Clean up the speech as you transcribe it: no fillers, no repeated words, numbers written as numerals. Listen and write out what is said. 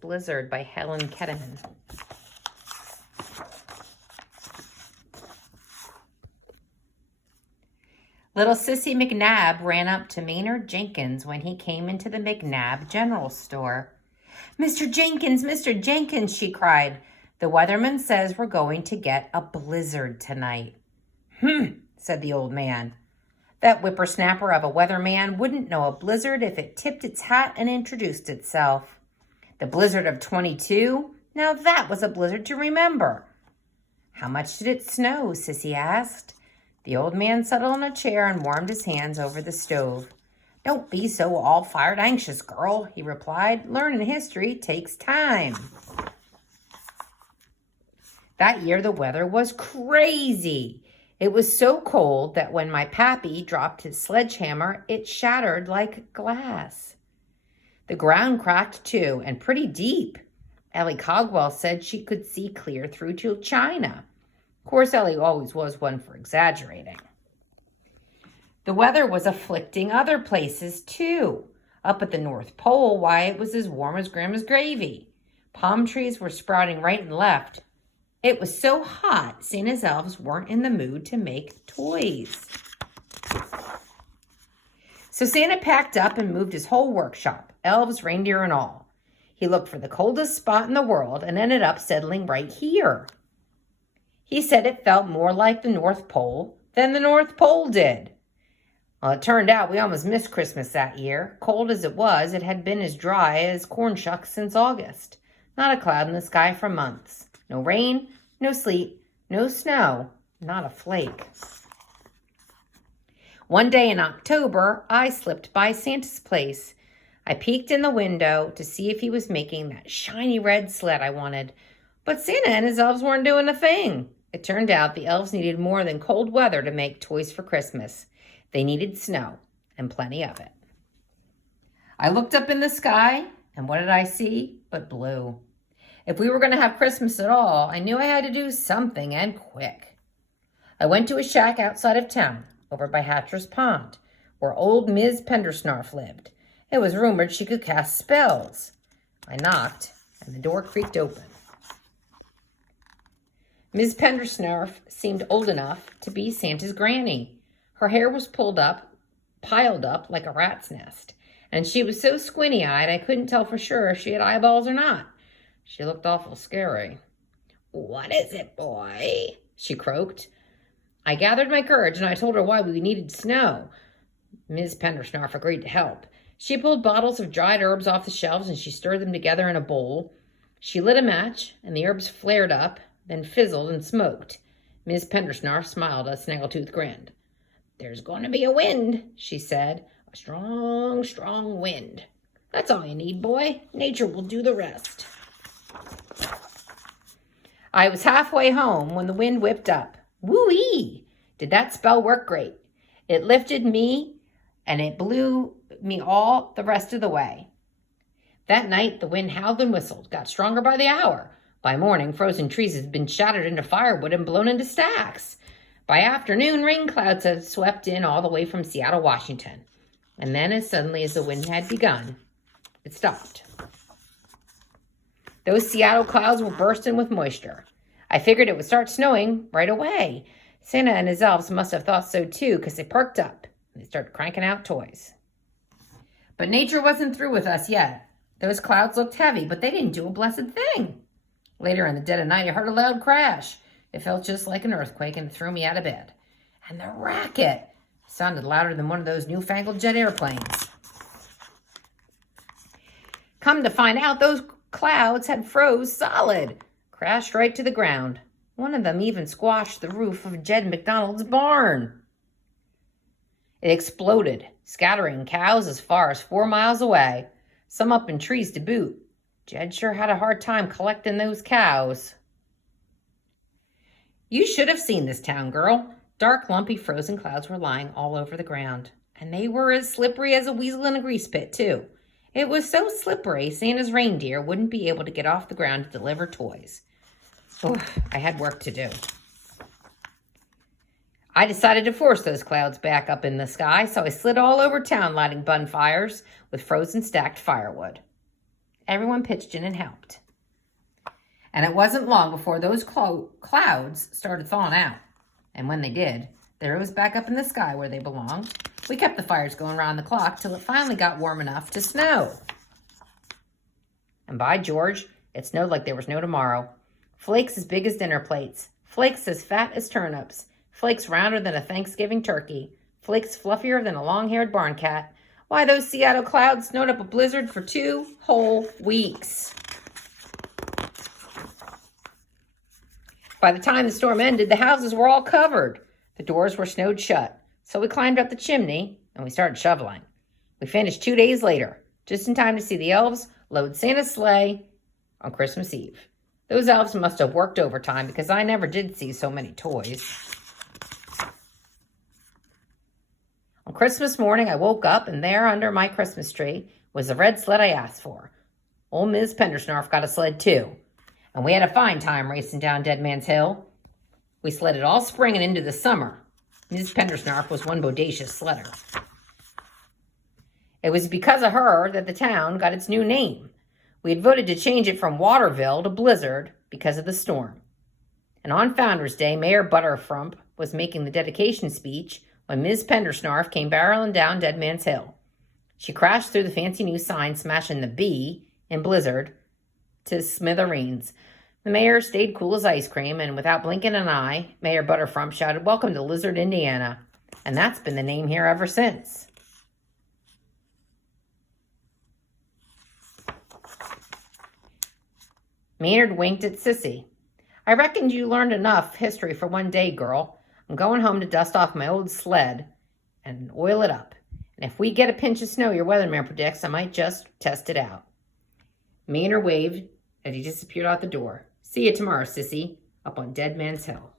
Blizzard by Helen Ketterman. Little Sissy McNabb ran up to Maynard Jenkins when he came into the McNabb General Store. Mr. Jenkins, she cried. The weatherman says we're going to get a blizzard tonight. Said the old man. That whippersnapper of a weatherman wouldn't know a blizzard if it tipped its hat and introduced itself. The blizzard of 22? Now that was a blizzard to remember. How much did it snow? Sissy asked. The old man settled on a chair and warmed his hands over the stove. Don't be so all-fired anxious, girl, he replied. Learning history takes time. That year the weather was crazy. It was so cold that when my pappy dropped his sledgehammer, it shattered like glass. The ground cracked too, and pretty deep. Ellie Cogwell said she could see clear through to China. Of course, Ellie always was one for exaggerating. The weather was afflicting other places, too. Up at the North Pole, why, it was as warm as Grandma's gravy. Palm trees were sprouting right and left. It was so hot, Santa's elves weren't in the mood to make toys. So Santa packed up and moved his whole workshop, elves, reindeer, and all. He looked for the coldest spot in the world and ended up settling right here. He said it felt more like the North Pole than the North Pole did. Well, it turned out we almost missed Christmas that year. Cold as it was, it had been as dry as corn shucks since August. Not a cloud in the sky for months. No rain, no sleet, no snow, not a flake. One day in October, I slipped by Santa's place. I peeked in the window to see if he was making that shiny red sled I wanted. But Santa and his elves weren't doing a thing. It turned out the elves needed more than cold weather to make toys for Christmas. They needed snow, and plenty of it. I looked up in the sky, and what did I see but blue? If we were going to have Christmas at all, I knew I had to do something, and quick. I went to a shack outside of town, over by Hatcher's Pond, where old Ms. Pendersnarf lived. It was rumored she could cast spells. I knocked, and the door creaked open. Ms. Pendersnarf seemed old enough to be Santa's granny. Her hair was piled up like a rat's nest, and she was so squinty-eyed I couldn't tell for sure if she had eyeballs or not. She looked awful scary. What is it, boy? She croaked. I gathered my courage and I told her why we needed snow. Ms. Pendersnarf agreed to help. She pulled bottles of dried herbs off the shelves and she stirred them together in a bowl. She lit a match and the herbs flared up, then fizzled and smoked. Ms. Pendersnarf smiled a snaggletooth grin. There's going to be a wind, she said. A strong, strong wind. That's all you need, boy. Nature will do the rest. I was halfway home when the wind whipped up. Woo-ee! Did that spell work great? It lifted me and it blew me all the rest of the way. That night, the wind howled and whistled, got stronger by the hour. By morning, frozen trees had been shattered into firewood and blown into stacks. By afternoon, rain clouds had swept in all the way from Seattle, Washington. And then, as suddenly as the wind had begun, it stopped. Those Seattle clouds were bursting with moisture. I figured it would start snowing right away. Santa and his elves must have thought so too, because they perked up and they started cranking out toys. But nature wasn't through with us yet. Those clouds looked heavy, but they didn't do a blessed thing. Later in the dead of night, I heard a loud crash. It felt just like an earthquake and it threw me out of bed. And the racket sounded louder than one of those newfangled jet airplanes. Come to find out, those clouds had froze solid, crashed right to the ground. One of them even squashed the roof of Jed McDonald's barn. It exploded, scattering cows as far as 4 miles away, some up in trees to boot. Jed sure had a hard time collecting those cows. You should have seen this town, girl. Dark, lumpy, frozen clouds were lying all over the ground. And they were as slippery as a weasel in a grease pit, too. It was so slippery, Santa's reindeer wouldn't be able to get off the ground to deliver toys. I had work to do. I decided to force those clouds back up in the sky, so I slid all over town lighting bonfires with frozen stacked firewood. Everyone pitched in and helped. And it wasn't long before those clouds started thawing out. And when they did, they rose back up in the sky where they belonged. We kept the fires going round the clock till it finally got warm enough to snow. And by George, it snowed like there was no tomorrow. Flakes as big as dinner plates. Flakes as fat as turnips. Flakes rounder than a Thanksgiving turkey. Flakes fluffier than a long-haired barn cat. Why, those Seattle clouds snowed up a blizzard for 2 whole weeks. By the time the storm ended, the houses were all covered. The doors were snowed shut. So we climbed up the chimney and we started shoveling. We finished 2 days later, just in time to see the elves load Santa's sleigh on Christmas Eve. Those elves must have worked overtime because I never did see so many toys. On Christmas morning, I woke up and there under my Christmas tree was the red sled I asked for. Old Ms. Pendersnarf got a sled too. And we had a fine time racing down Dead Man's Hill. We sledded all spring and into the summer. Ms. Pendersnarf was one bodacious sledder. It was because of her that the town got its new name. We had voted to change it from Waterville to Blizzard because of the storm. And on Founders Day, Mayor Butterfrump was making the dedication speech when Ms. Pendersnarf came barreling down Dead Man's Hill. She crashed through the fancy new sign, smashing the B in Blizzard to smithereens. The mayor stayed cool as ice cream, and without blinking an eye, Mayor Butterfrump shouted, "Welcome to Lizard, Indiana." And that's been the name here ever since. Maynard winked at Sissy. "I reckoned you learned enough history for one day, girl. I'm going home to dust off my old sled and oil it up. And if we get a pinch of snow your weatherman predicts, I might just test it out." Maynard waved as he disappeared out the door. "See you tomorrow, Sissy, up on Dead Man's Hill."